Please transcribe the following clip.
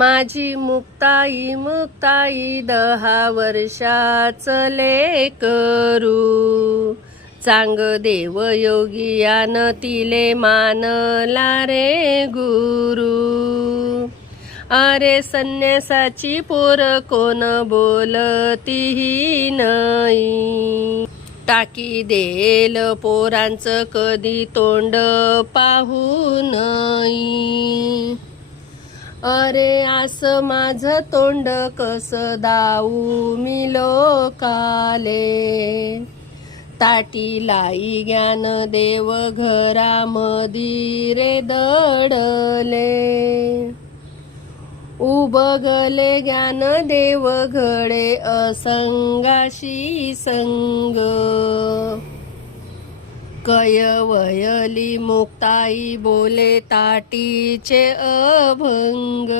माझी मुक्ताई मुक्ताई 10 वर्षाचले करू चांग देव योगियान तिले मानला रे गुरु। अरे संन्यासाची पोर कोण बोलतीही नाही, टाकी देल पोरांचं कधी तोंड पाहू नाही। अरे असं माझं तोंड कसं दाऊ मी लोकाले, ताटी लाई ज्ञान देव घरामधी रे दडले। उबगले ज्ञान देव घडे असंगाशी संग, कयवयली मुक्ताई बोले ताटीचे अभंग।